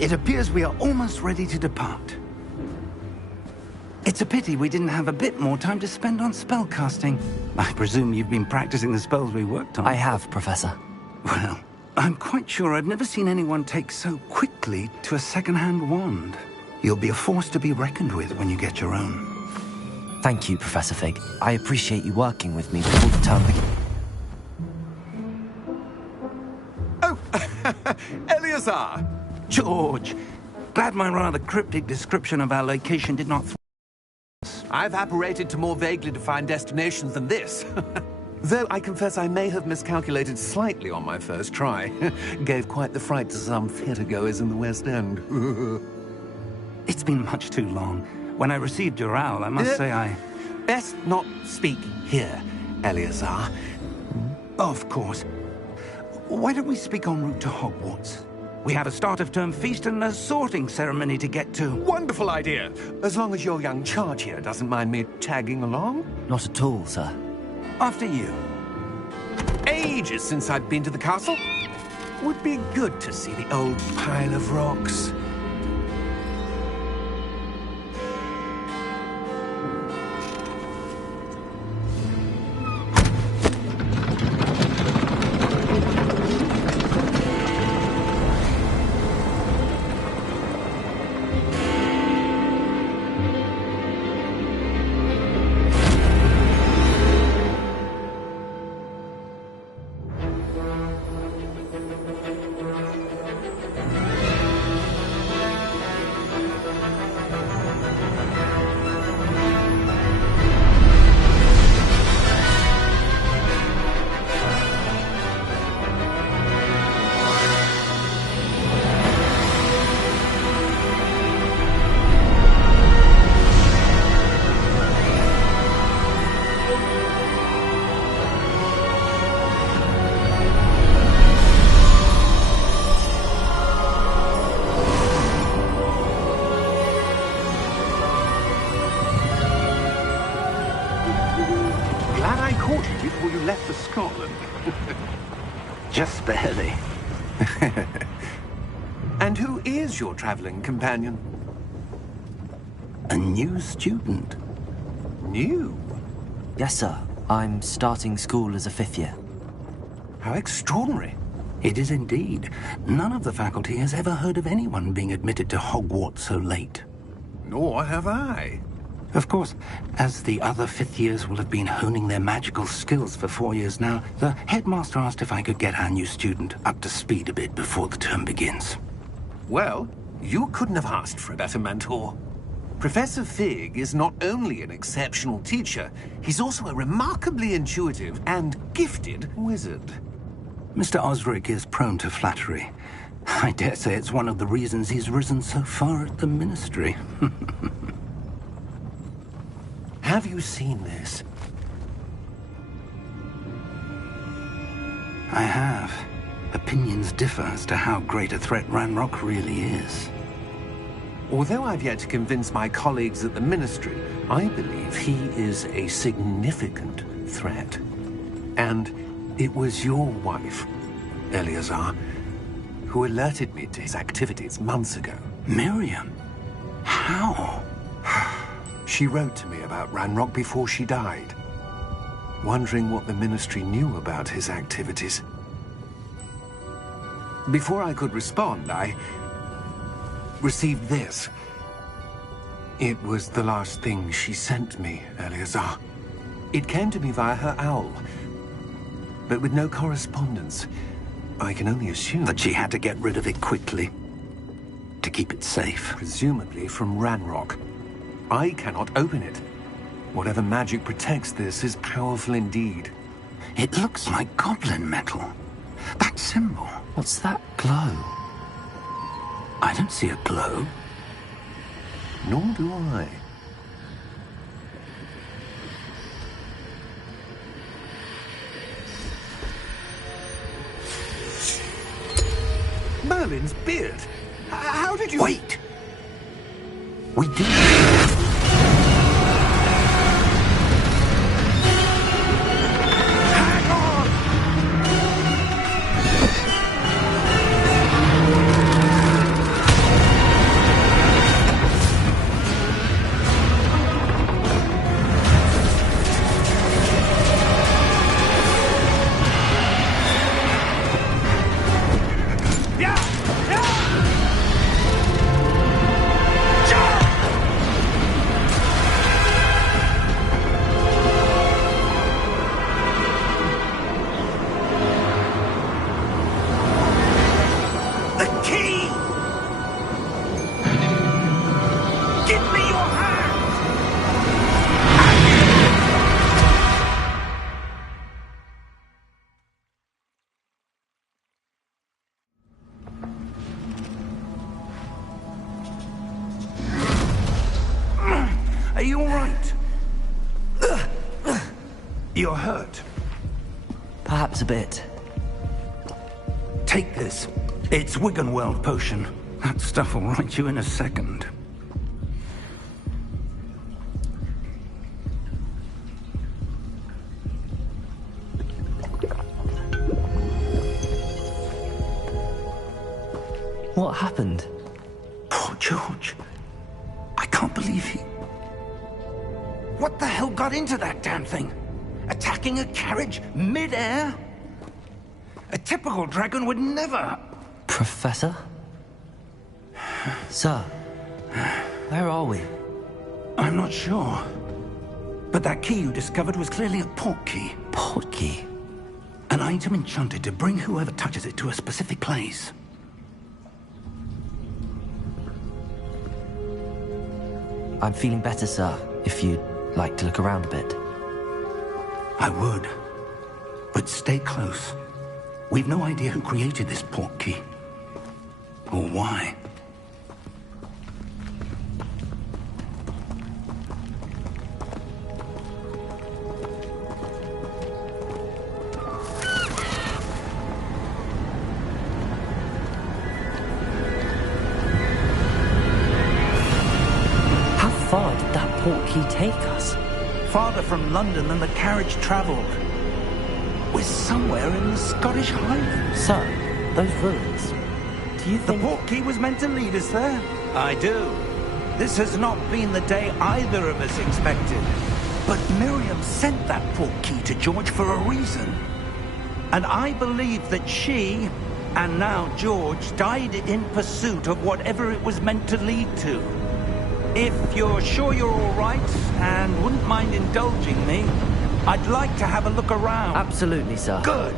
It appears we are almost ready to depart. It's a pity we didn't have a bit more time to spend on spellcasting. I presume you've been practicing the spells we worked on. I have, Professor. Well, I'm quite sure I've never seen anyone take so quickly to a second-hand wand. You'll be a force to be reckoned with when you get your own. Thank you, Professor Fig. I appreciate you working with me before the term begins. Oh, Eleazar! George, glad my rather cryptic description of our location did not... I've apparated to more vaguely defined destinations than this. Though I confess I may have miscalculated slightly on my first try. Gave quite the fright to some theatre-goers in the West End. It's been much too long. When I received your owl, I must say I... Best not speak here, Eleazar. Of course. Why don't we speak en route to Hogwarts? We have a start-of-term feast and a sorting ceremony to get to. Wonderful idea! As long as your young charge here doesn't mind me tagging along. Not at all, sir. After you. Ages since I've been to the castle. Would be good to see the old pile of rocks. Before you left for Scotland. Just barely. And who is your traveling companion? A new student. New? Yes, sir. I'm starting school as a 5th year. How extraordinary. It is indeed. None of the faculty has ever heard of anyone being admitted to Hogwarts so late. Nor have I. Of course, as the other 5th years will have been honing their magical skills for 4 years now, the headmaster asked if I could get our new student up to speed a bit before the term begins. Well, you couldn't have asked for a better mentor. Professor Fig is not only an exceptional teacher, he's also a remarkably intuitive and gifted wizard. Mr. Osric is prone to flattery. I dare say it's one of the reasons he's risen so far at the Ministry. Have you seen this? I have. Opinions differ as to how great a threat Ranrock really is. Although I've yet to convince my colleagues at the Ministry, I believe he is a significant threat. And it was your wife, Eleazar, who alerted me to his activities months ago. Miriam? How? She wrote to me about Ranrock before she died, wondering what the Ministry knew about his activities. Before I could respond, I received this. It was the last thing she sent me, Eleazar. It came to me via her owl, but with no correspondence. I can only assume that she had to get rid of it quickly, to keep it safe. Presumably from Ranrock. I cannot open it. Whatever magic protects this is powerful indeed. It looks like goblin metal. That symbol. What's that glow? I don't see a glow. Nor do I. Merlin's beard. How did you... Wait! We did... You're hurt. Perhaps a bit. Take this. It's Wiggenweld potion. That stuff will right you in a second. What happened? Poor George. I can't believe he... What the hell got into that damn thing? Attacking a carriage mid-air? A typical dragon would never... Professor? Sir, where are we? I'm not sure. But that key you discovered was clearly a port key. Port key? An item enchanted to bring whoever touches it to a specific place. I'm feeling better, sir, if you'd like to look around a bit. I would. But stay close. We've no idea who created this port key. Or why. How far did that port key take us? Farther from London than the carriage travelled. We're somewhere in the Scottish Highlands. Sir, those ruins. Do you The think... port key was meant to lead us there? I do. This has not been the day either of us expected. But Miriam sent that port key to George for a reason. And I believe that she, and now George, died in pursuit of whatever it was meant to lead to. If you're sure you're all right, and wouldn't mind indulging me, I'd like to have a look around. Absolutely, sir. Good.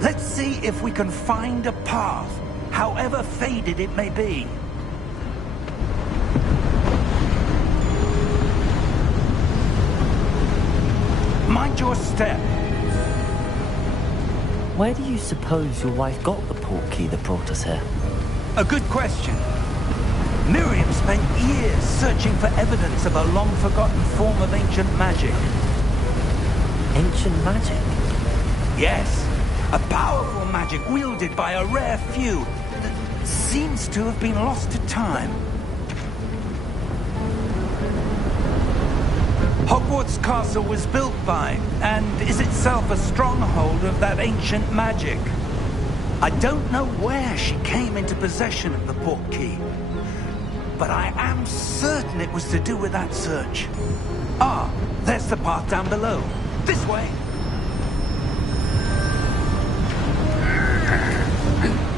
Let's see if we can find a path, however faded it may be. Mind your step. Where do you suppose your wife got the port key that brought us here? A good question. Miriam spent years searching for evidence of a long-forgotten form of ancient magic. Ancient magic? Yes, a powerful magic wielded by a rare few that seems to have been lost to time. Hogwarts Castle was built by, and is itself a stronghold of that ancient magic. I don't know where she came into possession of the port key, but I am certain it was to do with that search. Ah, there's the path down below. This way.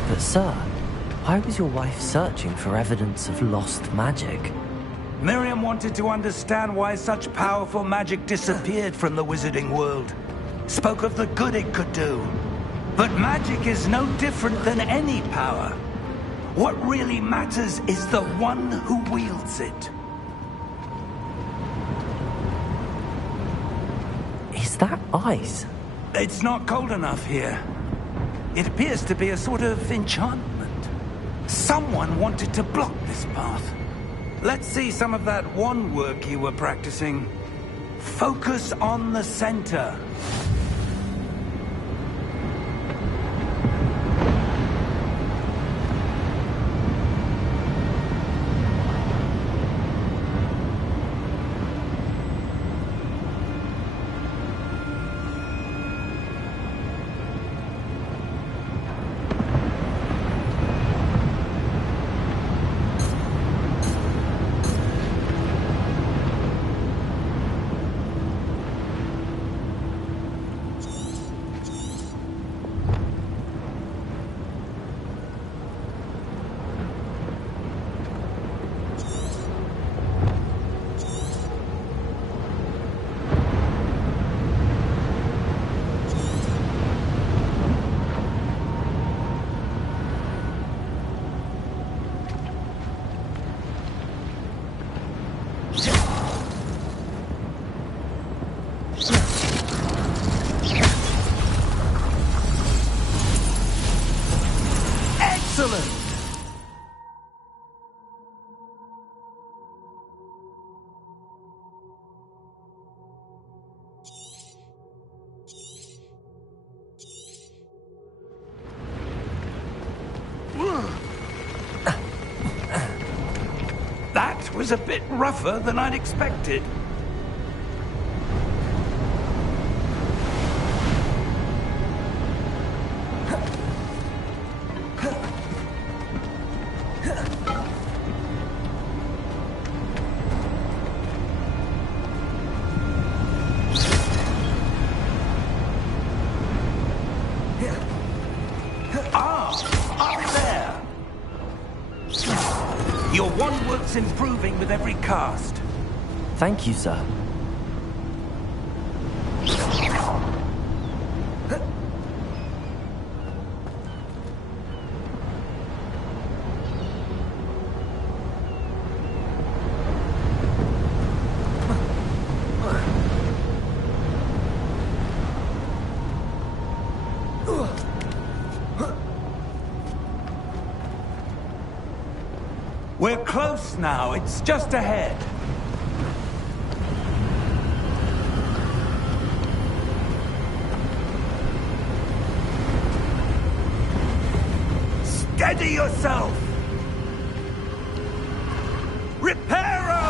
But sir, why was your wife searching for evidence of lost magic? Miriam wanted to understand why such powerful magic disappeared from the wizarding world. Spoke of the good it could do. But magic is no different than any power. What really matters is the one who wields it. Is that ice? It's not cold enough here. It appears to be a sort of enchantment. Someone wanted to block this path. Let's see some of that wand work you were practicing. Focus on the center. Excellent! was a bit rougher than I'd expected. Your wand work's improving with every cast. Thank you, sir. We're close now. It's just ahead. Steady yourself! Reparo!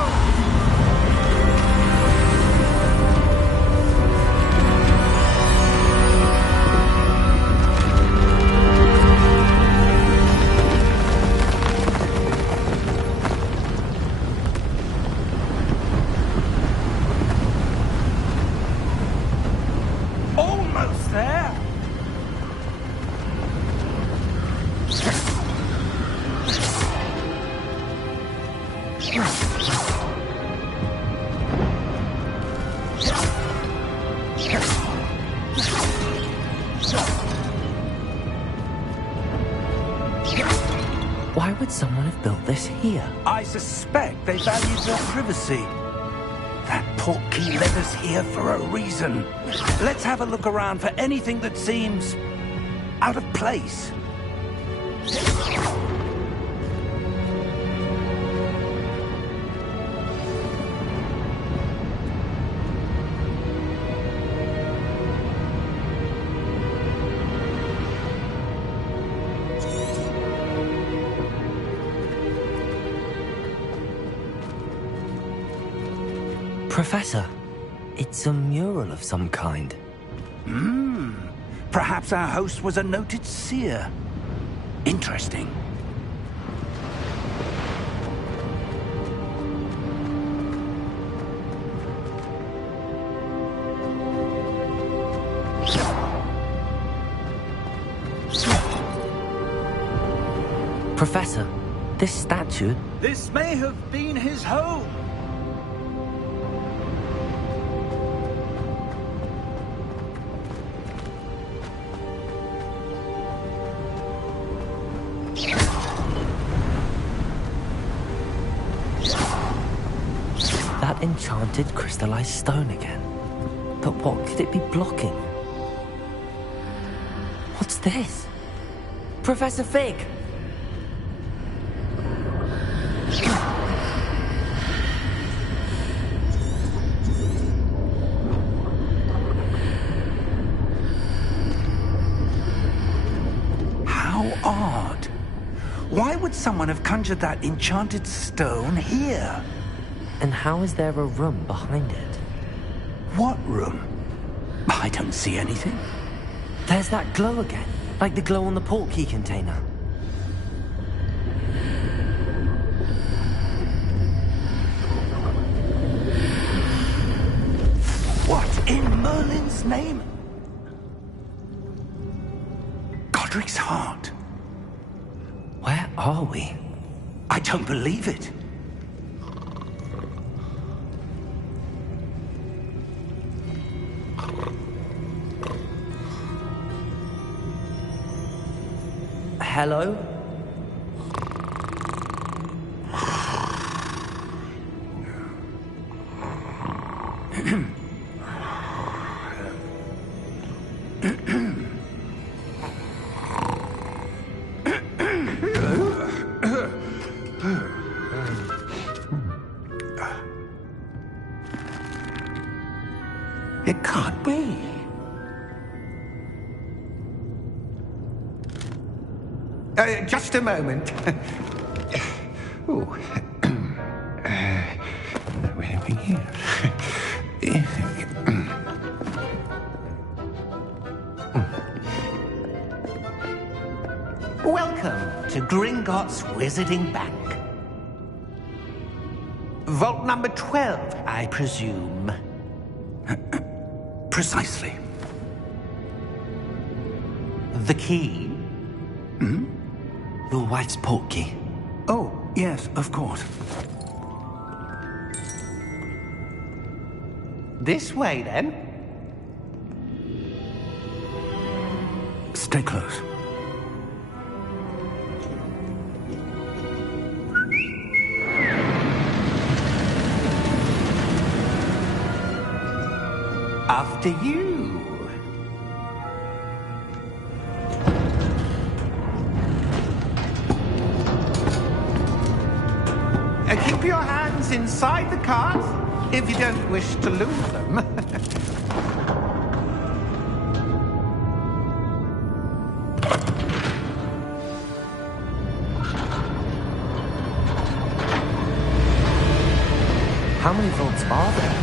Almost there! Why would someone have built this here? I suspect they valued their privacy. That portkey led us here for a reason. Let's have a look around for anything that seems out of place. Professor, it's a mural of some kind. Perhaps our host was a noted seer. Interesting. Professor, this statue... This may have been his home. That enchanted crystallized stone again. But what could it be blocking? What's this? Professor Fig! How odd. Why would someone have conjured that enchanted stone here? And how is there a room behind it? What room? I don't see anything. There's that glow again, like the glow on the portkey container. What in Merlin's name? Godric's heart. Where are we? I don't believe it. Hello? It can't be. Just a moment. Ooh. think. Welcome to Gringotts Wizarding Bank. Vault number 12, I presume. Precisely. The key? Your wife's portkey. Oh, yes, of course. This way, then. Stay close. After you. Keep your hands inside the cart if you don't wish to lose them. How many vaults are there?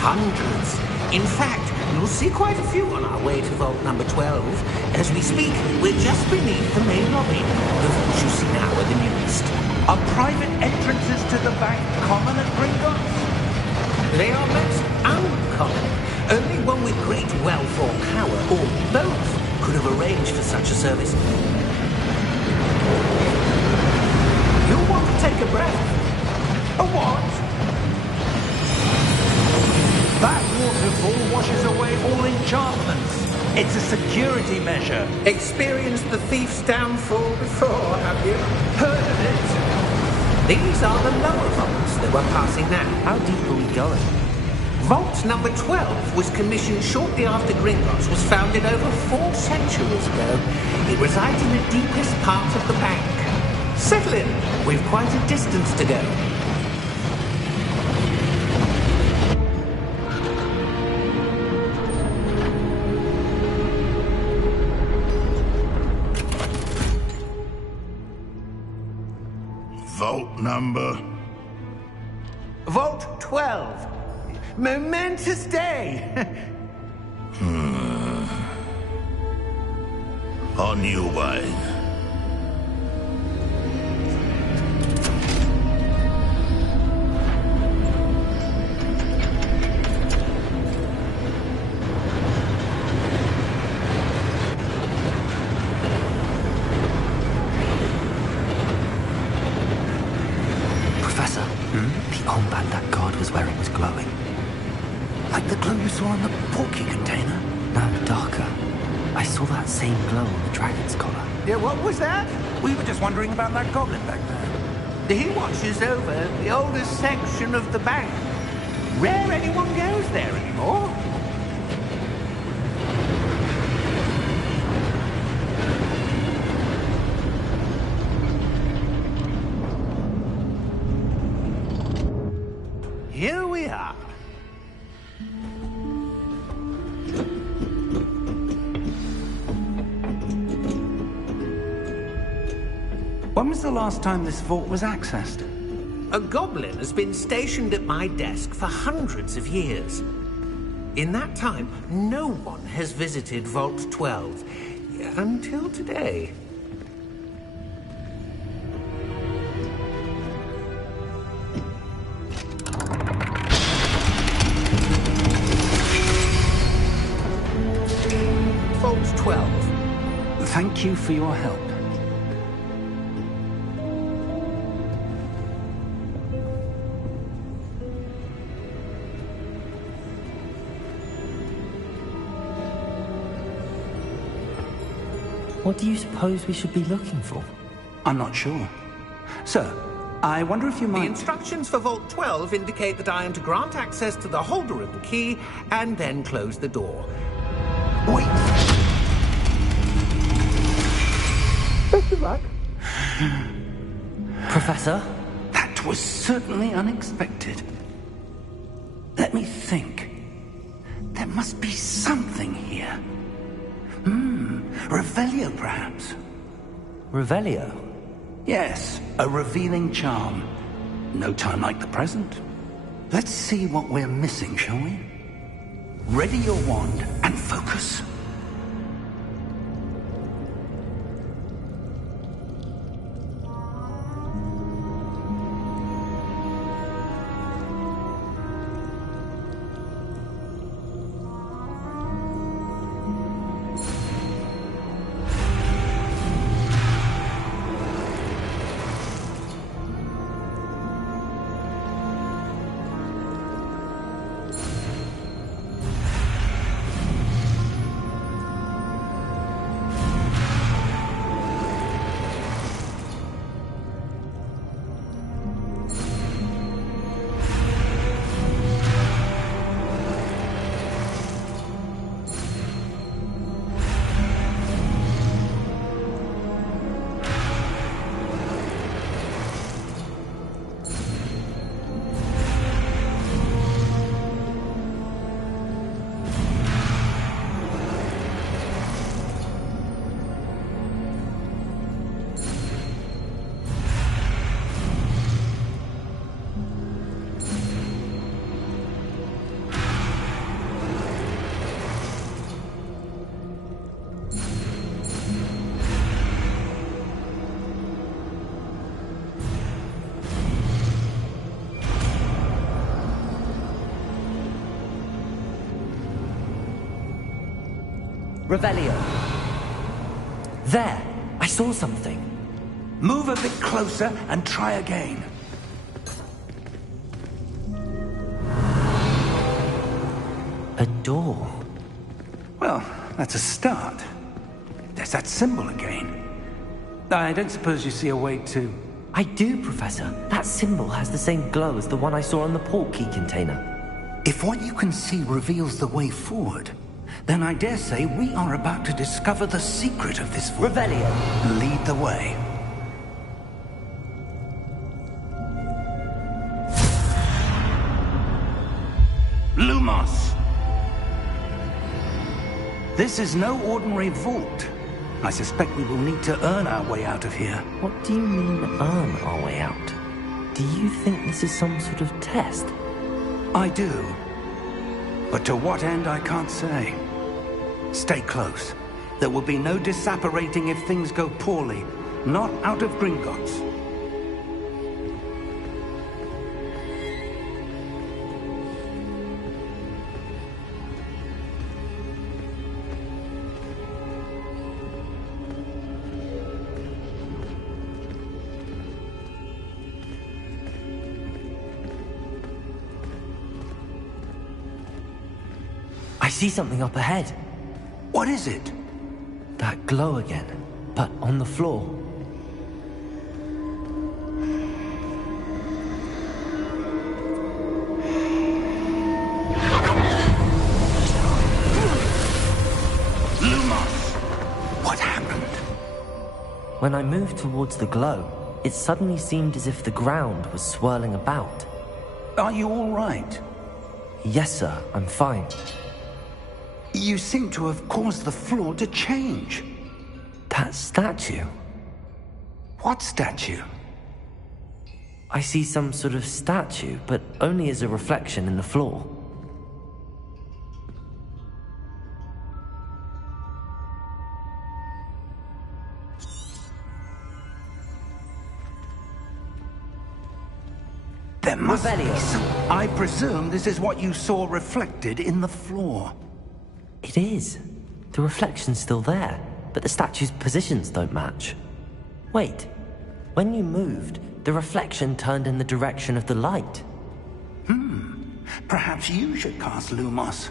Hundreds. In fact, you'll see quite a few on our way to vault number 12. As we speak, we're just beneath the main lobby. The vaults you see now are the newest. Are private entrances to the bank common at Gringotts? They are most uncommon. Only one with great wealth or power, or both, could have arranged for such a service. You'll want to take a breath. A what? That waterfall washes away all enchantments. It's a security measure. Experienced the thief's downfall before, have you? Heard of it? These are the lower vaults that we're passing now. How deep are we going? Vault number 12 was commissioned shortly after Gringotts was founded over 4 centuries ago. It resides in the deepest part of the bank. Settle in. We've quite a distance to go. Vault number? Vault 12. Momentous day. On your way. Professor, the armband that guard was wearing was glowing. Like the glow you saw in the portkey container? No, darker. I saw that same glow on the dragon's collar. Yeah, what was that? We were just wondering about that goblin back there. He watches over the oldest section of the bank. Rare anyone goes there anymore. Here we are. When was the last time this vault was accessed? A goblin has been stationed at my desk for hundreds of years. In that time, no one has visited Vault 12 until today. Vault 12. Thank you for your help. What do you suppose we should be looking for? I'm not sure. Sir, I wonder if you The might... instructions for Vault 12 indicate that I am to grant access to the holder of the key and then close the door. Wait! Best of luck. Professor? That was certainly unexpected. Let me think. There must be something here. Revelio, perhaps. Revelio? Yes, a revealing charm. No time like the present. Let's see what we're missing, shall we? Ready your wand and focus. Revelio. There! I saw something. Move a bit closer and try again. A door. Well, that's a start. There's that symbol again. I don't suppose you see a way to... I do, Professor. That symbol has the same glow as the one I saw on the port key container. If what you can see reveals the way forward, then I dare say we are about to discover the secret of this vault. Revelio. Lead the way. Lumos! This is no ordinary vault. I suspect we will need to earn our way out of here. What do you mean, earn our way out? Do you think this is some sort of test? I do. But to what end, I can't say. Stay close. There will be no disapparating if things go poorly. Not out of Gringotts. I see something up ahead. What is it? That glow again, but on the floor. Lumos! What happened? When I moved towards the glow, it suddenly seemed as if the ground was swirling about. Are you all right? Yes, sir, I'm fine. You seem to have caused the floor to change. That statue. What statue? I see some sort of statue, but only as a reflection in the floor. There must be Revelio. some... I presume this is what you saw reflected in the floor. It is. The reflection's still there, but the statue's positions don't match. Wait. When you moved, the reflection turned in the direction of the light. Perhaps you should cast Lumos.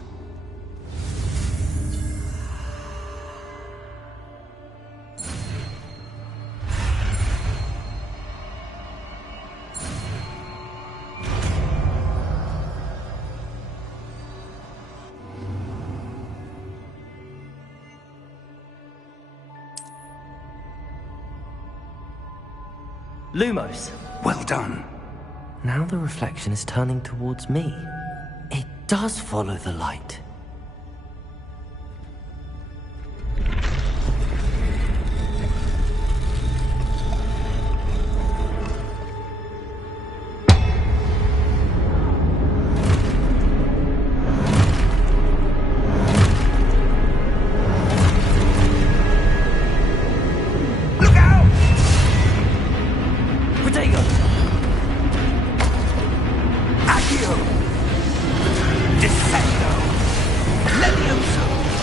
Lumos. Well done. Now the reflection is turning towards me. It does follow the light.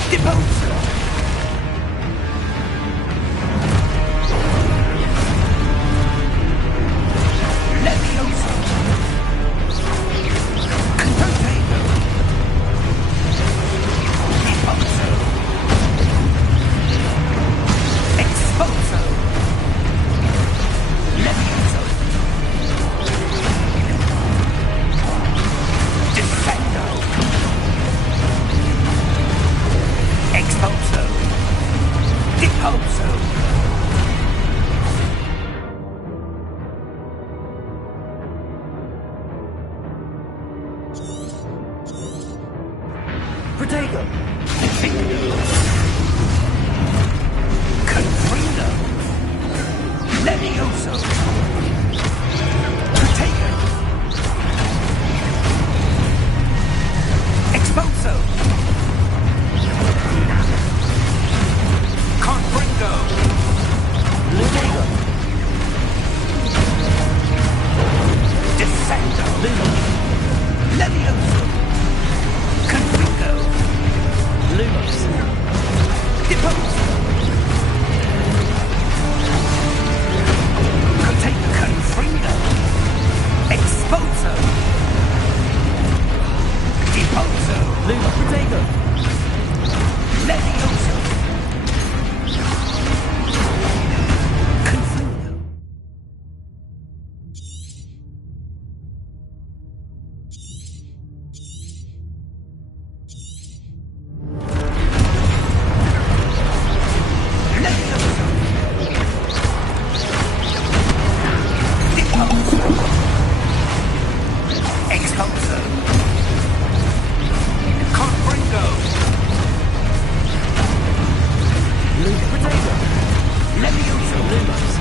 Depose! Leviosa! Container! Deposo! Exposo! Leviosa! Defendo! Exposo! Deposo! Protego! Defendo! Confrido! Levioso! Protego! Exposo! Confringo! Ludego! Defendo! Levioso! Confringo! Lumos! Depose! Confringo! Exposo! Deposo! Lumos! Protego! Levioso! Confringo! Levioso! Deposo! Exposo! Confringo! Protego! Levioso! Lumos!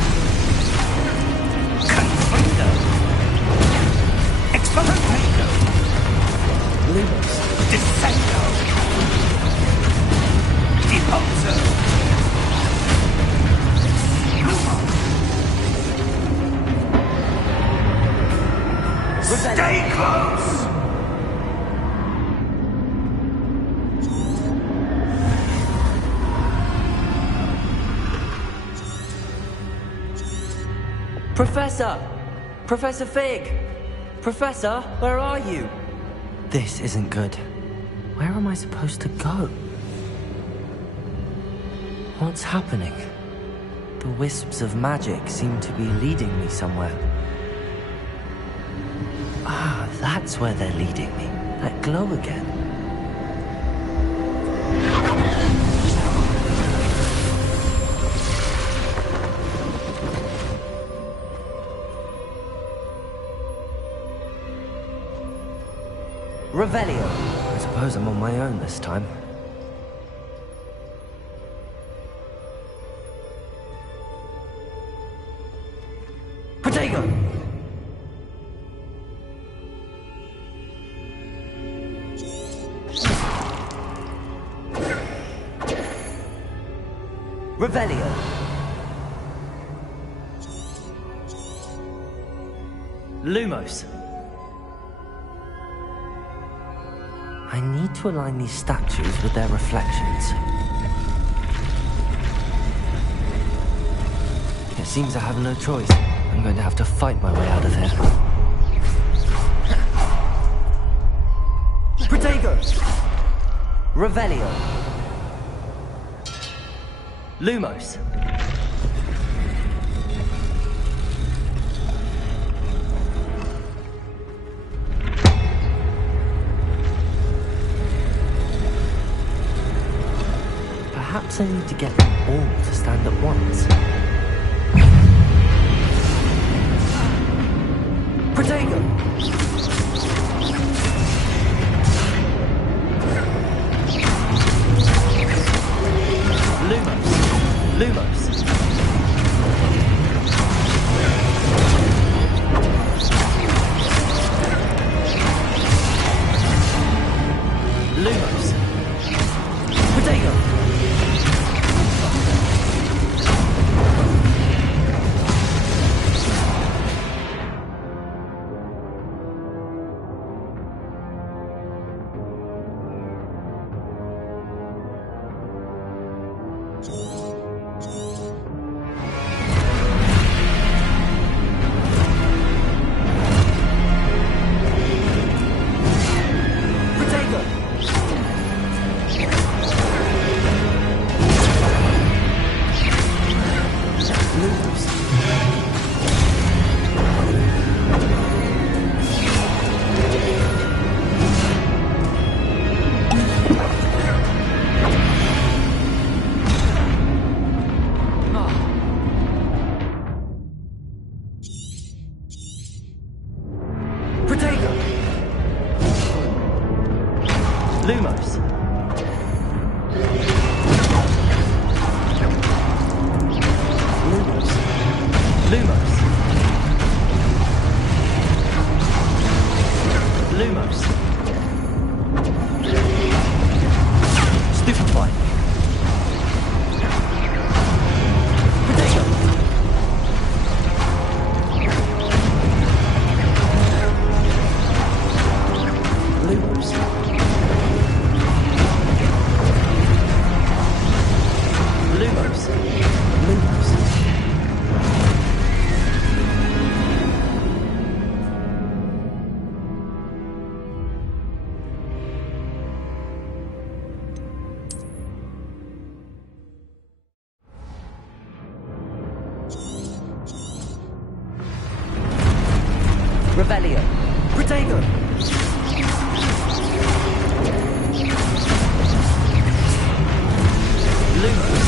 Confringo! Exposo! Lumos! Defendo! Deposo! Stay close! Professor! Professor Fig! Professor, where are you? This isn't good. Where am I supposed to go? What's happening? The wisps of magic seem to be leading me somewhere. Ah, that's where they're leading me. That glow again. Revelio. I suppose I'm on my own this time. Protego! Revelio. Lumos. I need to align these statues with their reflections. It seems I have no choice. I'm going to have to fight my way out of here. Protego! Revelio. Lumos. Perhaps I need to get them all to stand at once. Protego! Lumos. Lumos. Lumos. Protego! Lumos. Lumos. Lumos. Lumos. Stupefy. Potato. Lumos. Lumos. Lumos. Revelio. Protego. Lumos.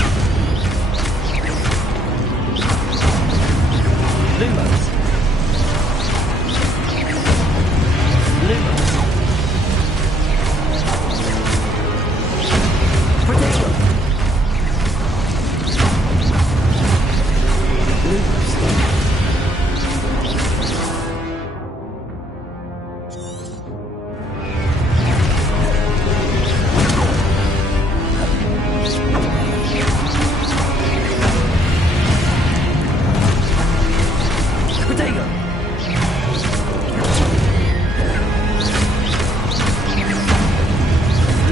Lumos. Lumos. Protego. Lumos. Protego.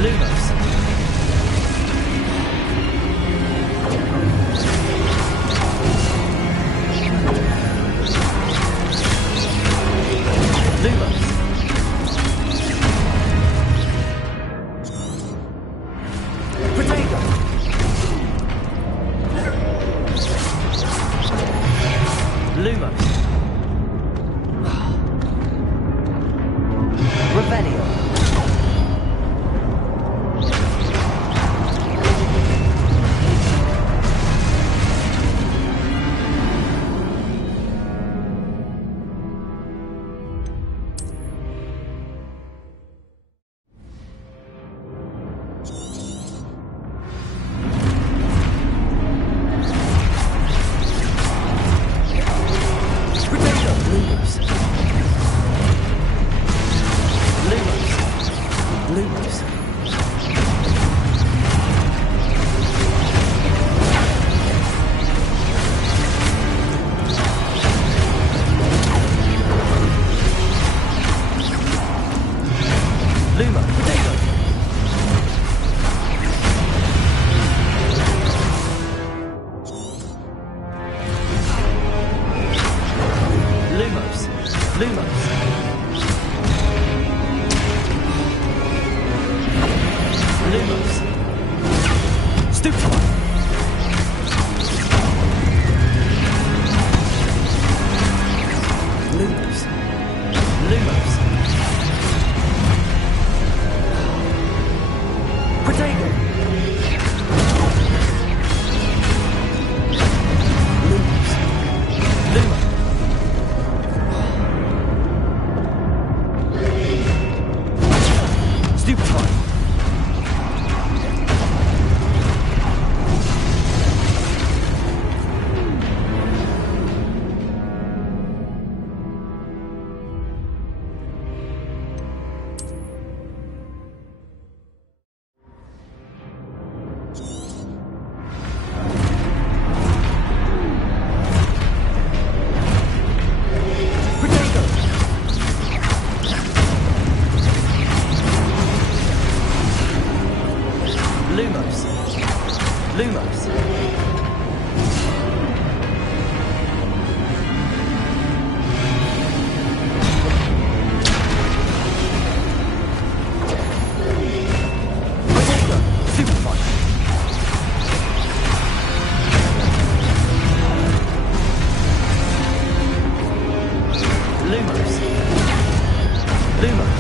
Lumos. Lumos. Protego. Lumos. Revelio. Protego. Lumos. Lumos. Lumos. Luma. Protego. Lumos. Lumos. Lumos. Stupefy. Lumos. Lumos. Protego. Lumos. Luma. Stupefy. Protego. Lumos. Lumos. Protego. Stupefy. Lumos. Lumos.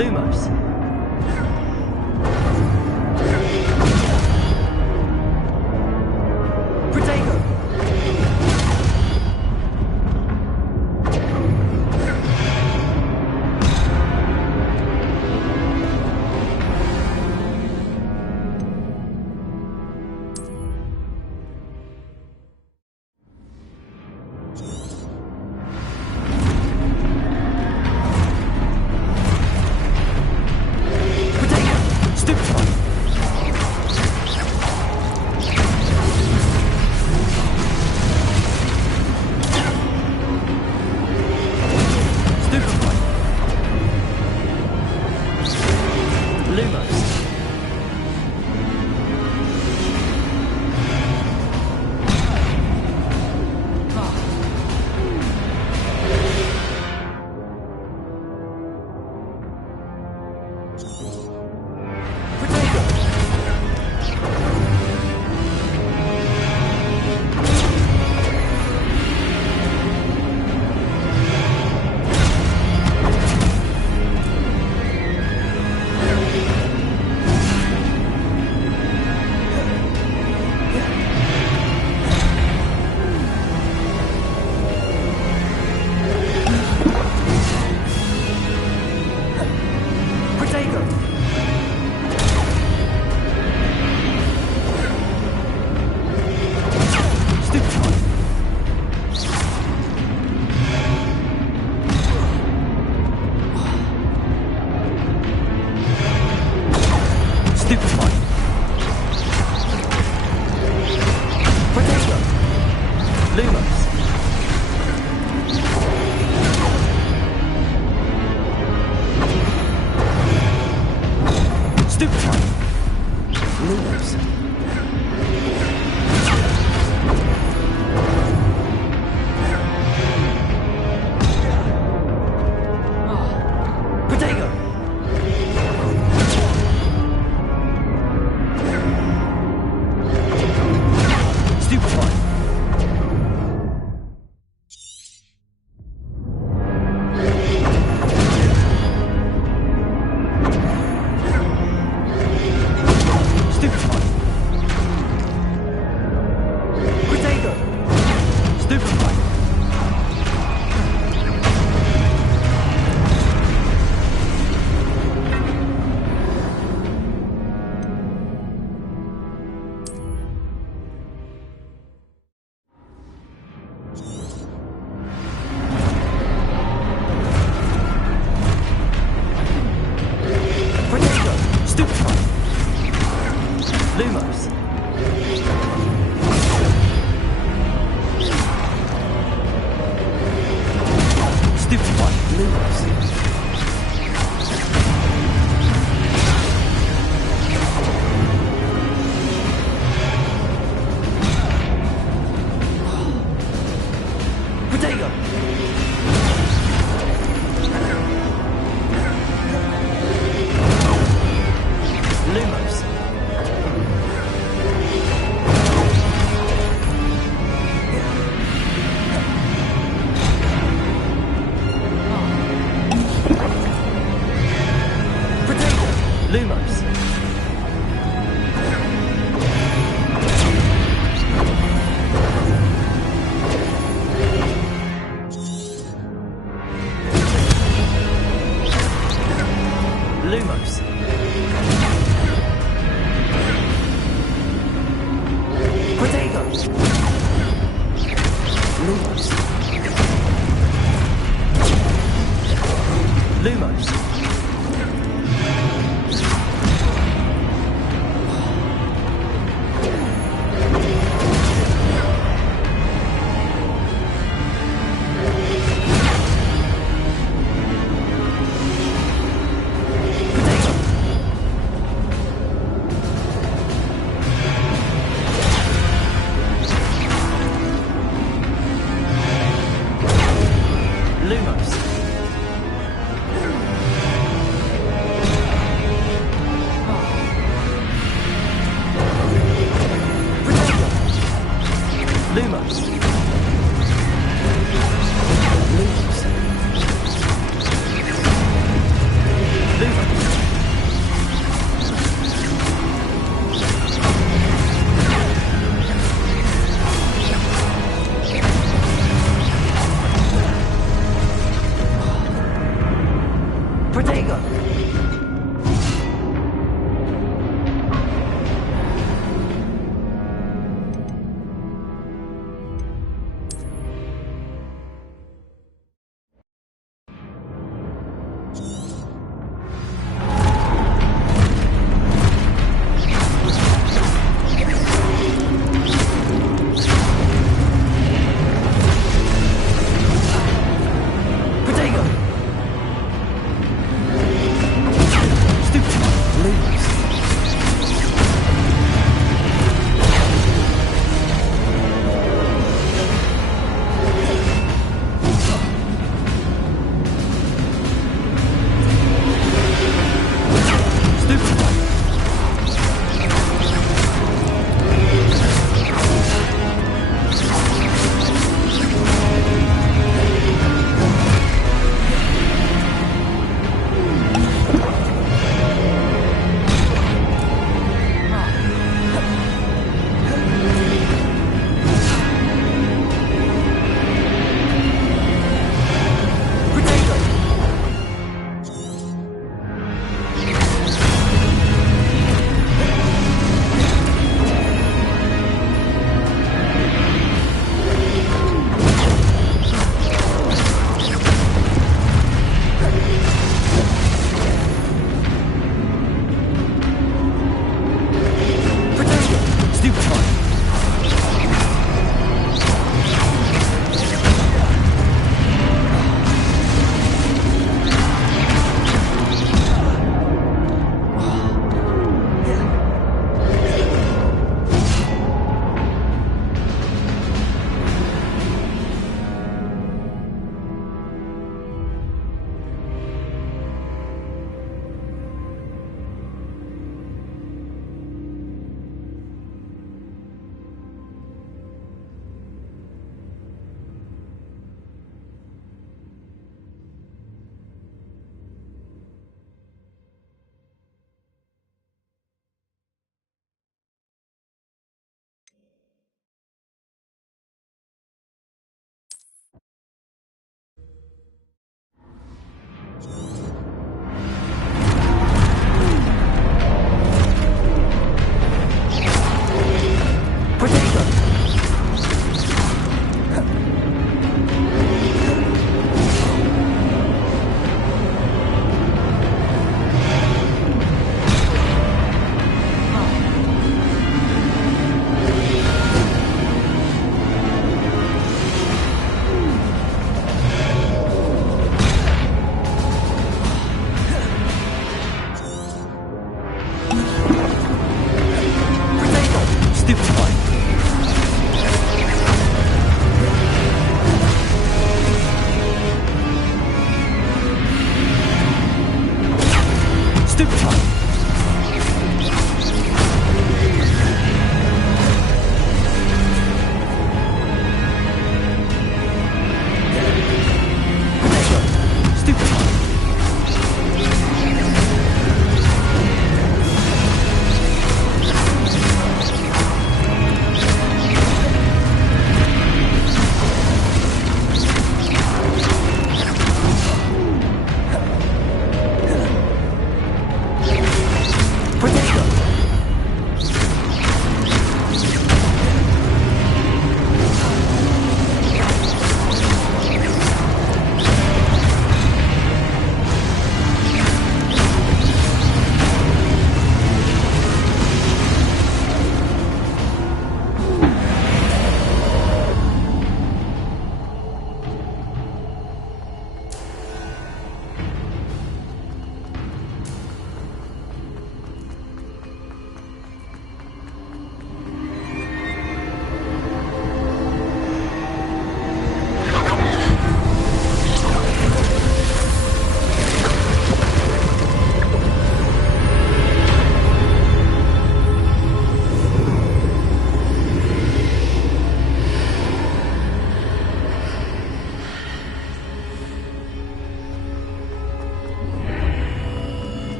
Lumos. Protego.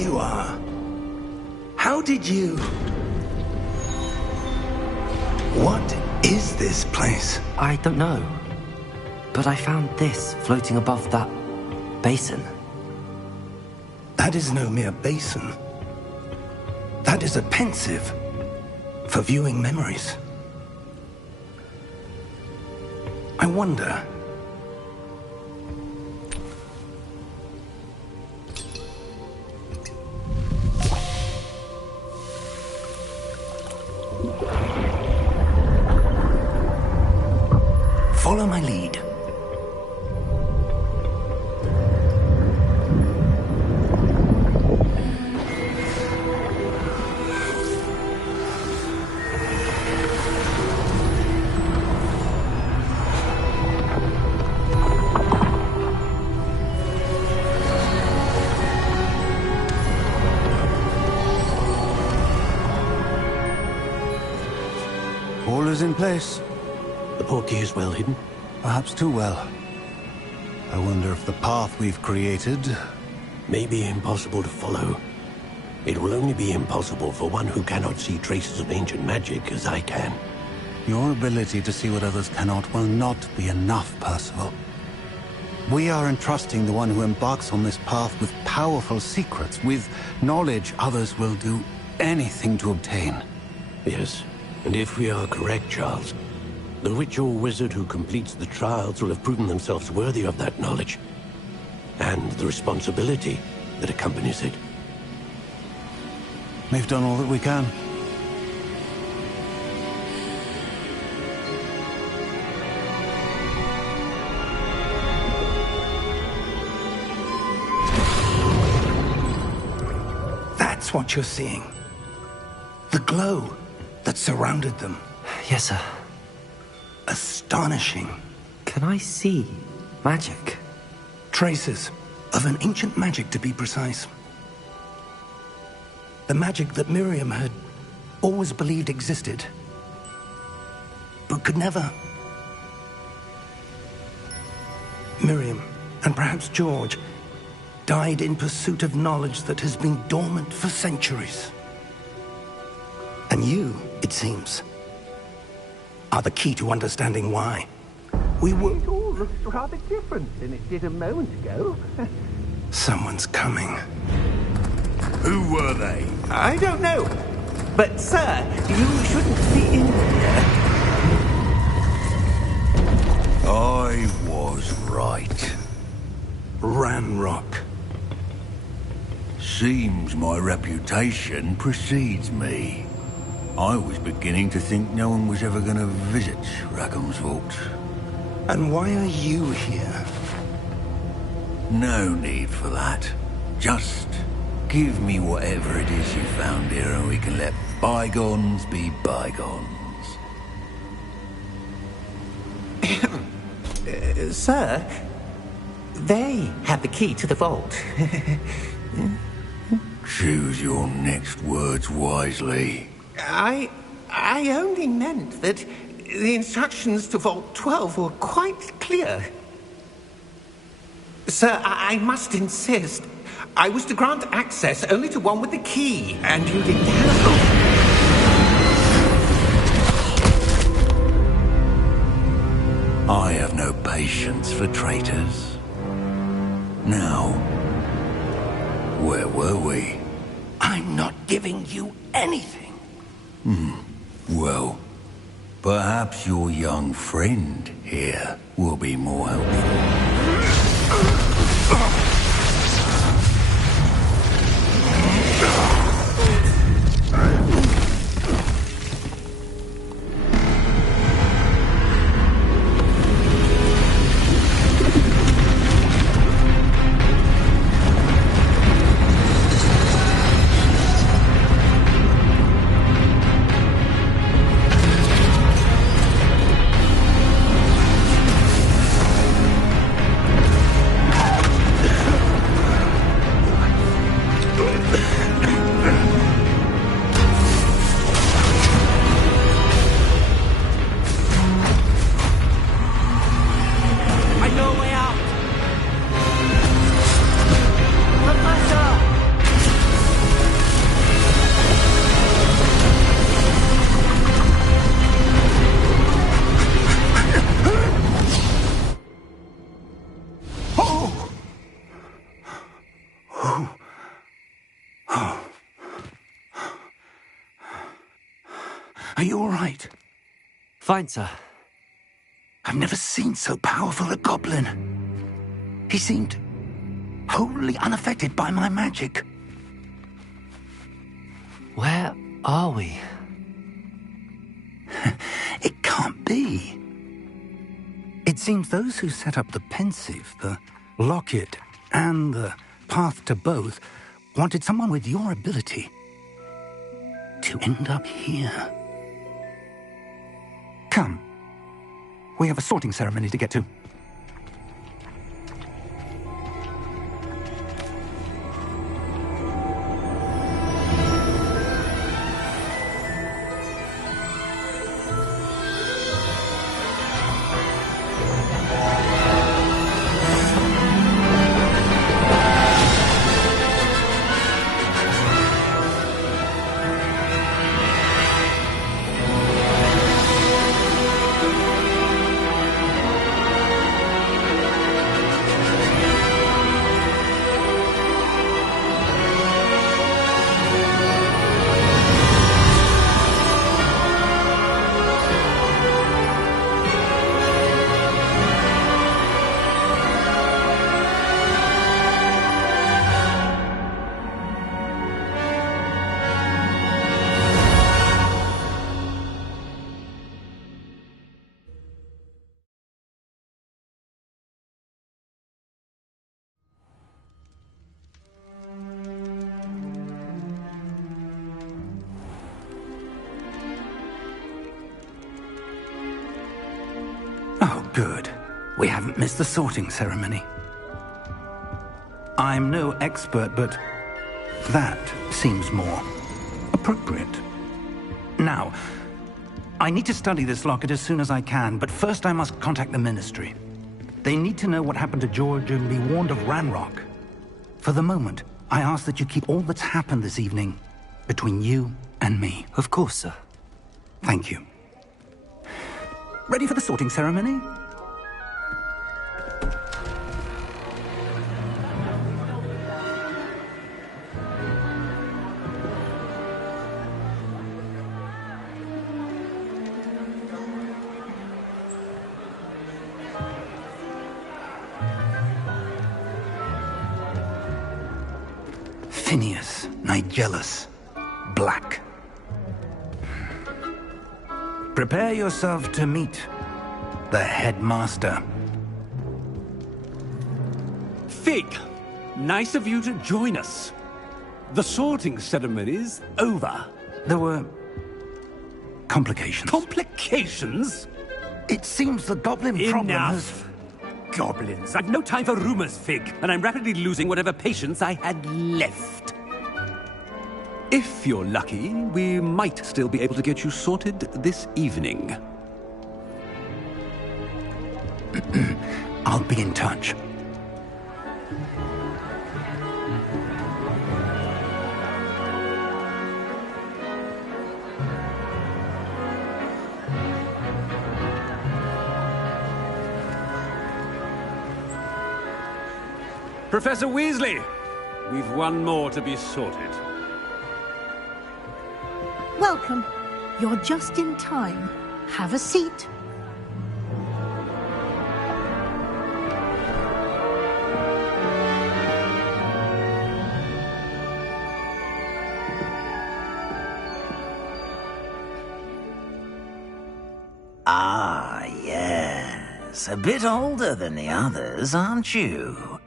you are. How did you... What is this place? I don't know. But I found this floating above that basin. That is no mere basin. That is a pensive for viewing memories. I wonder... Follow my lead. All is in place. The portkey is well hidden. Perhaps too well. I wonder if the path we've created... May be impossible to follow. It will only be impossible for one who cannot see traces of ancient magic as I can. Your ability to see what others cannot will not be enough, Percival. We are entrusting the one who embarks on this path with powerful secrets, with knowledge others will do anything to obtain. Yes, and if we are correct, Charles, the witch or wizard who completes the trials will have proven themselves worthy of that knowledge, and the responsibility that accompanies it. We've done all that we can. That's what you're seeing. The glow that surrounded them. Yes, sir. Astonishing. Can I see magic? Traces of an ancient magic, to be precise. The magic that Miriam had always believed existed, but could never. Miriam, and perhaps George, died in pursuit of knowledge that has been dormant for centuries. And you, it seems, are the key to understanding why. We were... It all looks rather different than it did a moment ago. Someone's coming. Who were they? I don't know. But, sir, you shouldn't be in here. I was right. Ranrock. Seems my reputation precedes me. I was beginning to think no one was ever going to visit Rackham's Vault. And why are you here? No need for that. Just give me whatever it is you found here and we can let bygones be bygones. Sir, they have the key to the vault. Choose your next words wisely. I only meant that the instructions to Vault 12 were quite clear. Sir, I must insist. I was to grant access only to one with the key, and you didn't have... I have no patience for traitors. Now, where were we? I'm not giving you anything. Well, perhaps your young friend here will be more helpful. Are you all right? Fine, sir. I've never seen so powerful a goblin. He seemed wholly unaffected by my magic. Where are we? It can't be. It seems those who set up the pensive, the locket, and the path to both wanted someone with your ability to end up here. Come. We have a sorting ceremony to get to. Oh, good. We haven't missed the sorting ceremony. I'm no expert, but that seems more appropriate. Now, I need to study this locket as soon as I can, but first I must contact the Ministry. They need to know what happened to George and be warned of Ranrock. For the moment, I ask that you keep all that's happened this evening between you and me. Of course, sir. Thank you. Ready for the sorting ceremony? Phineas, Nigellus, Black. Prepare yourself to meet the headmaster. Fig, nice of you to join us. The sorting ceremony's over. There were complications. Complications? It seems the goblin problem has... Enough. Goblins. I've no time for rumors, Fig, and I'm rapidly losing whatever patience I had left. If you're lucky, we might still be able to get you sorted this evening. I'll be in touch. Professor Weasley, we've one more to be sorted. Welcome. You're just in time. Have a seat. Ah, yes. A bit older than the others, aren't you?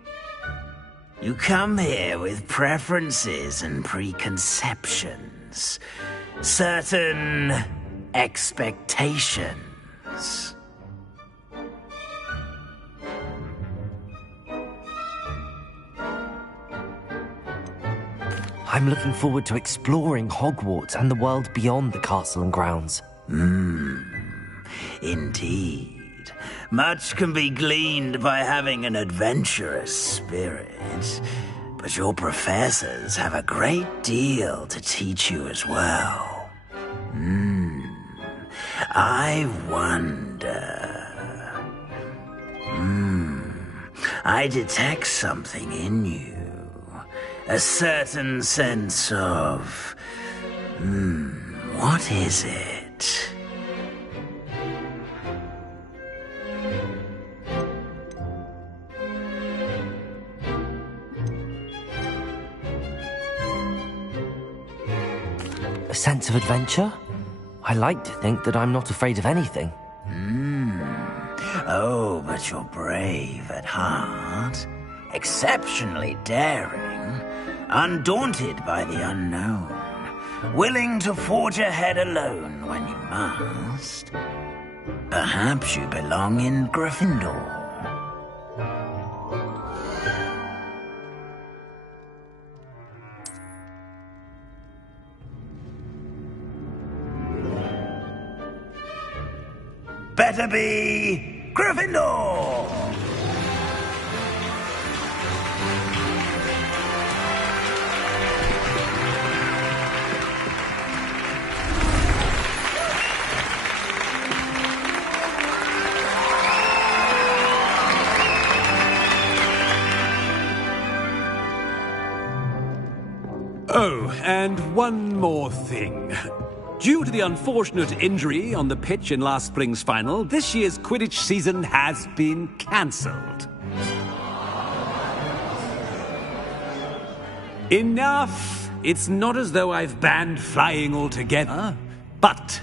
You come here with preferences and preconceptions. Certain expectations. I'm looking forward to exploring Hogwarts and the world beyond the castle and grounds. Indeed. Much can be gleaned by having an adventurous spirit, but your professors have a great deal to teach you as well. I wonder... I detect something in you. A certain sense of... what is it? A sense of adventure? I like to think that I'm not afraid of anything. Oh, but you're brave at heart. Exceptionally daring. Undaunted by the unknown. Willing to forge ahead alone when you must. Perhaps you belong in Gryffindor. Better be Gryffindor! Oh, and one more thing. Due to the unfortunate injury on the pitch in last spring's final, this year's Quidditch season has been cancelled. Enough! It's not as though I've banned flying altogether. But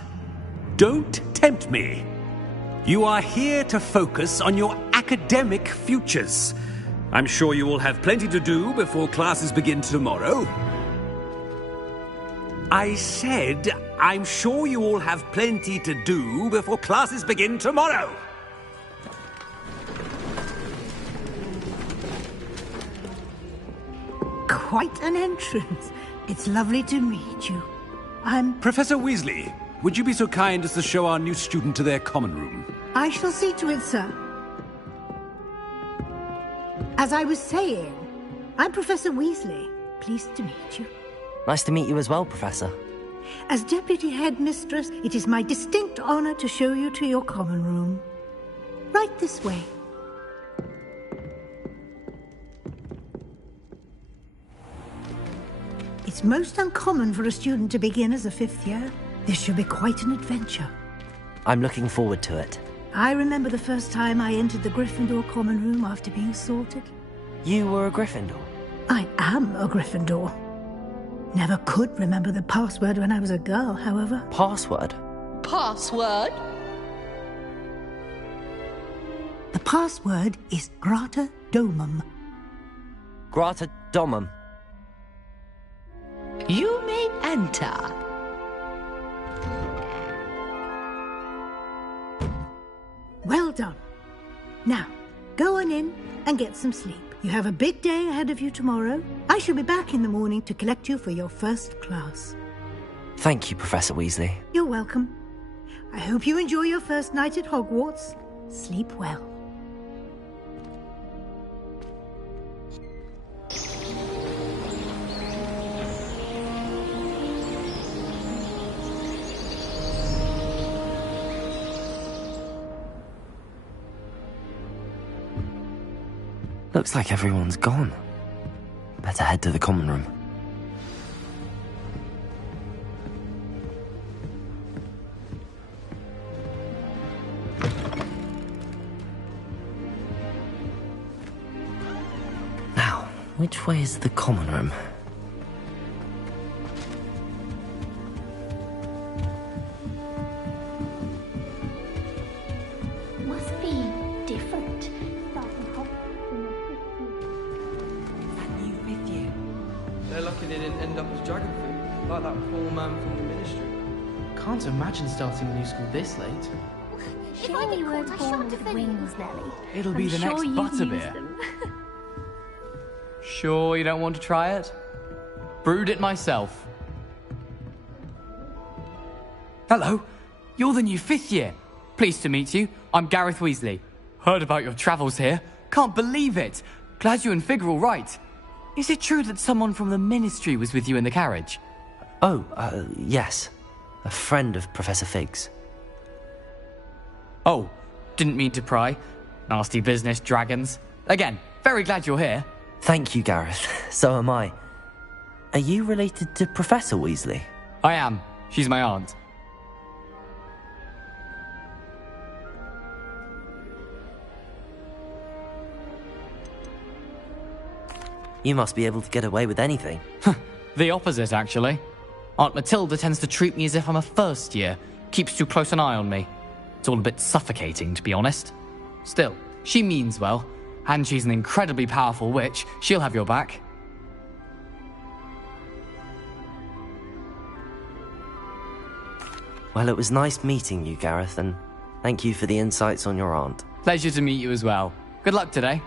don't tempt me. You are here to focus on your academic futures. I'm sure you will have plenty to do before classes begin tomorrow. I said, I'm sure you all have plenty to do before classes begin tomorrow. Quite an entrance. It's lovely to meet you. I'm... Professor Weasley, would you be so kind as to show our new student to their common room? I shall see to it, sir. As I was saying, I'm Professor Weasley. Pleased to meet you. Nice to meet you as well, Professor. As Deputy Headmistress, it is my distinct honor to show you to your common room. Right this way. It's most uncommon for a student to begin as a fifth year. This should be quite an adventure. I'm looking forward to it. I remember the first time I entered the Gryffindor common room after being sorted. You were a Gryffindor? I am a Gryffindor. Never could remember the password when I was a girl, however. Password? Password? The password is Grata Domum. Grata Domum. You may enter. Well done. Now, go on in and get some sleep. You have a big day ahead of you tomorrow. I shall be back in the morning to collect you for your first class. Thank you, Professor Weasley. You're welcome. I hope you enjoy your first night at Hogwarts. Sleep well. Looks like everyone's gone. Better head to the common room. Now, which way is the common room? Must be different. They're lucky they didn't end up as dragon food, like that poor man from the ministry. Can't imagine starting a new school this late. If I be weren't born with wings, Nelly. It'll be the next butterbeer. Sure you don't want to try it? Brewed it myself. Hello, you're the new fifth year. Pleased to meet you. I'm Gareth Weasley. Heard about your travels here. Can't believe it. Glad you and Fig are all right. Is it true that someone from the ministry was with you in the carriage? Oh, yes. A friend of Professor Fig's. Oh, didn't mean to pry. Nasty business, dragons. Again, very glad you're here. Thank you, Gareth. So am I. Are you related to Professor Weasley? I am. She's my aunt. You must be able to get away with anything. The opposite, actually. Aunt Matilda tends to treat me as if I'm a first year, keeps too close an eye on me. It's all a bit suffocating, to be honest. Still, she means well, and she's an incredibly powerful witch. She'll have your back. Well, it was nice meeting you, Gareth, and thank you for the insights on your aunt. Pleasure to meet you as well. Good luck today.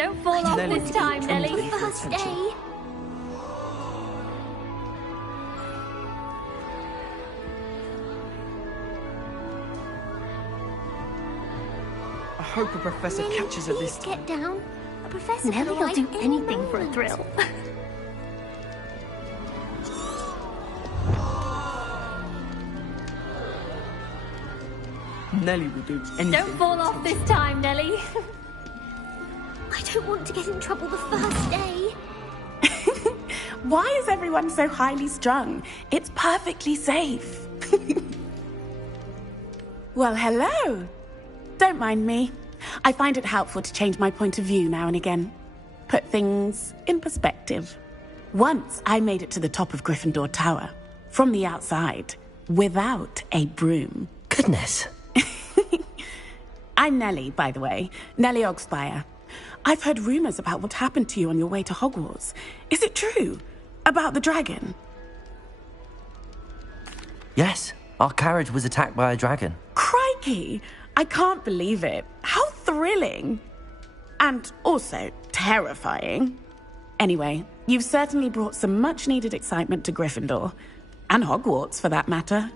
Don't fall off this time, Nelly. First day. I hope a professor catches her this time. Get down. A professor Nelly will do anything for a thrill. Nelly will do anything. Don't fall off this time, Nelly. I don't want to get in trouble the first day. Why is everyone so highly strung? It's perfectly safe. Well, hello. Don't mind me. I find it helpful to change my point of view now and again. Put things in perspective. Once I made it to the top of Gryffindor Tower, from the outside, without a broom. Goodness. I'm Nellie, by the way. Nellie Ogspire. I've heard rumors about what happened to you on your way to Hogwarts. Is it true? About the dragon? Yes, our carriage was attacked by a dragon. Crikey! I can't believe it. How thrilling! And also terrifying. Anyway, you've certainly brought some much-needed excitement to Gryffindor. And Hogwarts, for that matter.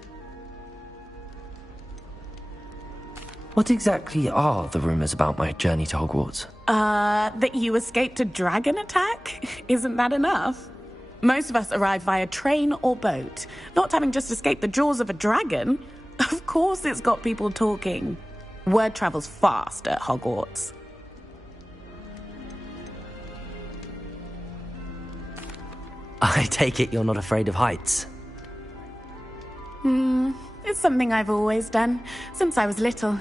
What exactly are the rumors about my journey to Hogwarts? That you escaped a dragon attack? Isn't that enough? Most of us arrive via train or boat, not having just escaped the jaws of a dragon. Of course it's got people talking. Word travels fast at Hogwarts. I take it you're not afraid of heights? It's something I've always done, since I was little.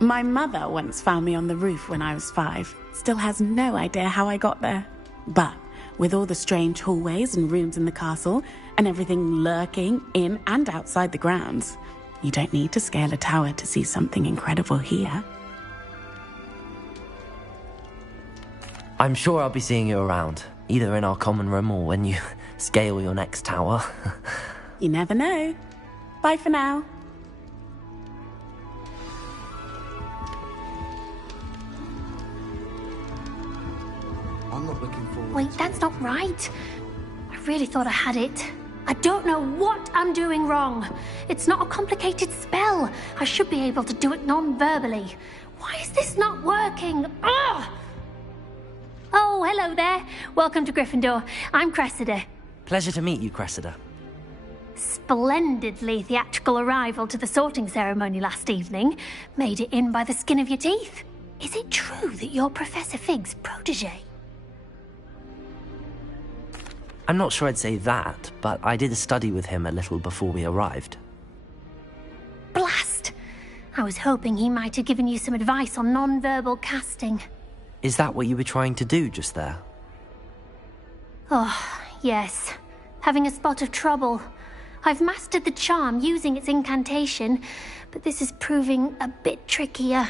My mother once found me on the roof when I was 5. Still has no idea how I got there. But with all the strange hallways and rooms in the castle, and everything lurking in and outside the grounds, you don't need to scale a tower to see something incredible here. I'm sure I'll be seeing you around, either in our common room or when you scale your next tower. You never know. Bye for now. I'm not looking forward. Wait, that's not right. I really thought I had it. I don't know what I'm doing wrong. It's not a complicated spell. I should be able to do it non-verbally. Why is this not working? Ugh! Oh, hello there. Welcome to Gryffindor. I'm Cressida. Pleasure to meet you, Cressida. Splendidly theatrical arrival to the sorting ceremony last evening. Made it in by the skin of your teeth. Is it true that you're Professor Fig's protege? I'm not sure I'd say that, but I did study with him a little before we arrived. Blast! I was hoping he might have given you some advice on non-verbal casting. Is that what you were trying to do just there? Oh, yes. Having a spot of trouble. I've mastered the charm using its incantation, but this is proving a bit trickier.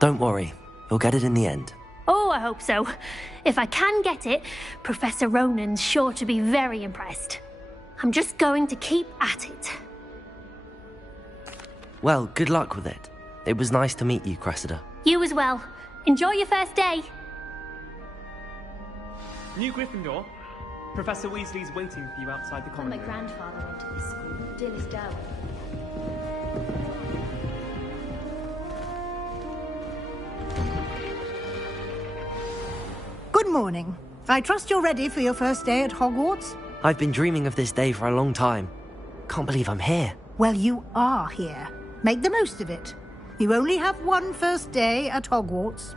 Don't worry, you'll get it in the end. Oh, I hope so. If I can get it, Professor Ronan's sure to be very impressed. I'm just going to keep at it. Well, good luck with it. It was nice to meet you, Cressida. You as well. Enjoy your first day. New Gryffindor, Professor Weasley's waiting for you outside the common room. My grandfather went to this school. Dillis Down. Good morning. I trust you're ready for your first day at Hogwarts? I've been dreaming of this day for a long time. Can't believe I'm here. Well, you are here. Make the most of it. You only have one first day at Hogwarts.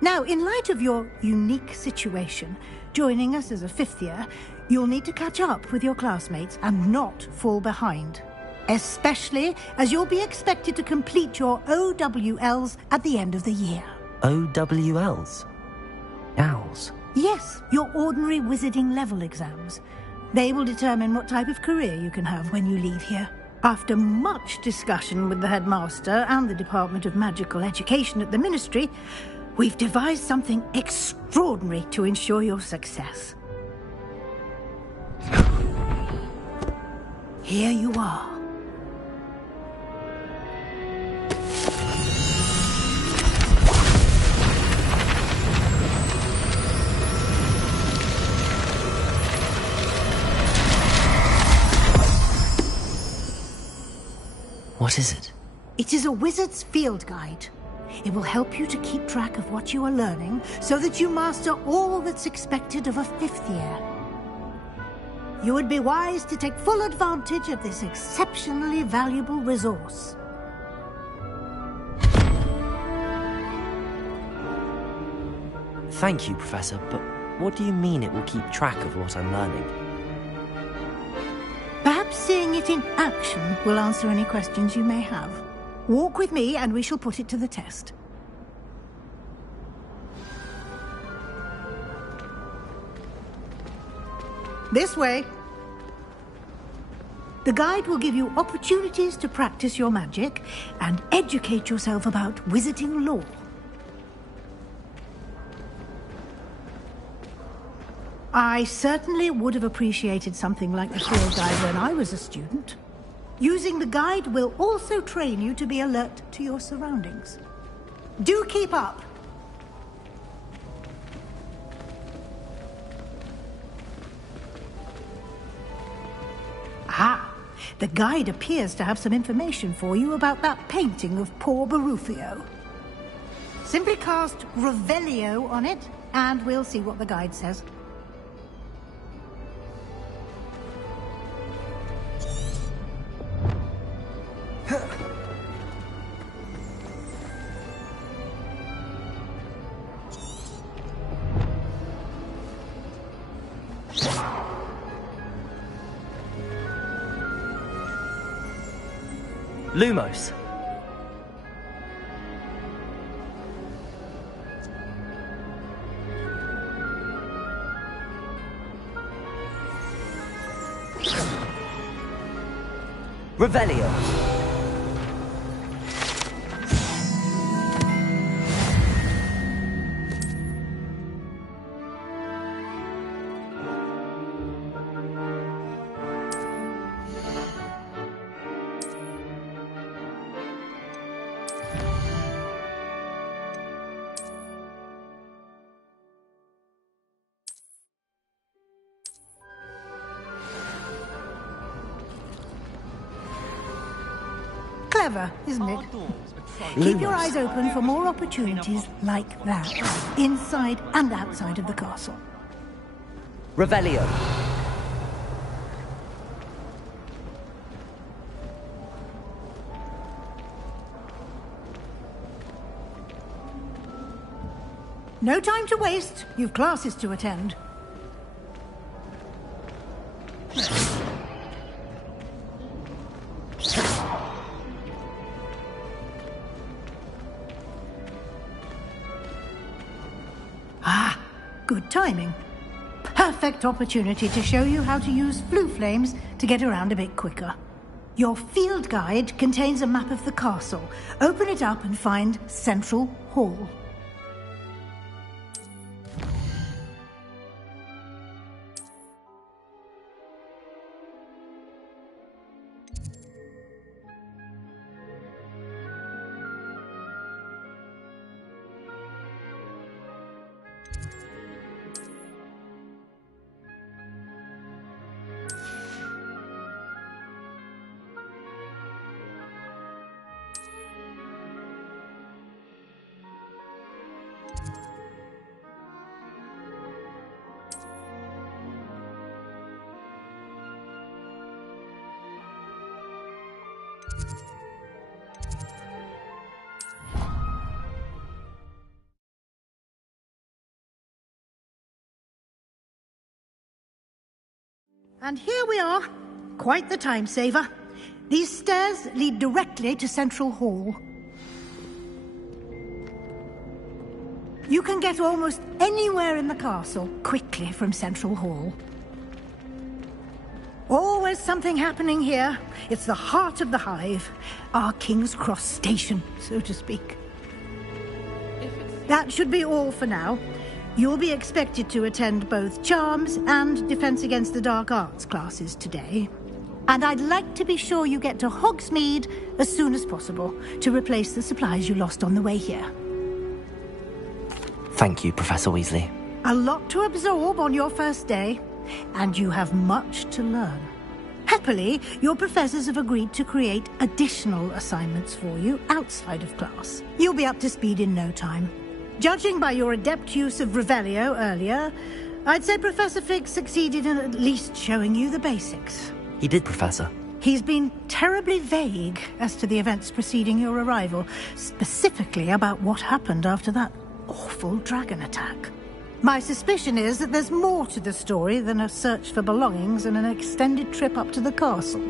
Now, in light of your unique situation, joining us as a 5th year, you'll need to catch up with your classmates and not fall behind. Especially as you'll be expected to complete your OWLs at the end of the year. OWLs? Owls? Yes, your ordinary wizarding level exams. They will determine what type of career you can have when you leave here. After much discussion with the headmaster and the Department of Magical Education at the Ministry, we've devised something extraordinary to ensure your success. Here you are. What is it? It is a wizard's field guide. It will help you to keep track of what you are learning so that you master all that's expected of a 5th year. You would be wise to take full advantage of this exceptionally valuable resource. Thank you, Professor, but what do you mean it will keep track of what I'm learning? Perhaps seeing it in action will answer any questions you may have. Walk with me and we shall put it to the test. This way. The guide will give you opportunities to practice your magic and educate yourself about wizarding lore. I certainly would have appreciated something like the field guide when I was a student. Using the guide will also train you to be alert to your surroundings. Do keep up! Ah, the guide appears to have some information for you about that painting of poor Barufio. Simply cast Revelio on it, and we'll see what the guide says. Lumos. Revelio. Clever, isn't it? Keep your eyes open for more opportunities like that, inside and outside of the castle. Revelio. No time to waste. You've classes to attend. Ah, good timing. Perfect opportunity to show you how to use flue flames to get around a bit quicker. Your field guide contains a map of the castle. Open it up and find Central Hall. And here we are. Quite the time saver. These stairs lead directly to Central Hall. You can get almost anywhere in the castle quickly from Central Hall. Always something happening here. It's the heart of the hive. Our King's Cross station, so to speak. That should be all for now. You'll be expected to attend both Charms and Defense Against the Dark Arts classes today. And I'd like to be sure you get to Hogsmeade as soon as possible to replace the supplies you lost on the way here. Thank you, Professor Weasley. A lot to absorb on your first day, and you have much to learn. Happily, your professors have agreed to create additional assignments for you outside of class. You'll be up to speed in no time. Judging by your adept use of Revelio earlier, I'd say Professor Fig succeeded in at least showing you the basics. He did, Professor. He's been terribly vague as to the events preceding your arrival, specifically about what happened after that awful dragon attack. My suspicion is that there's more to the story than a search for belongings and an extended trip up to the castle.